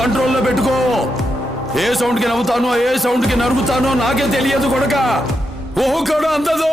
కంట్రోల్లో పెట్టుకో. ఏ సౌండ్ కి నవ్వుతానో ఏ సౌండ్ కి నరుకుతానో నాకే తెలియదు కొడక. ఓహో కూడా అందదు.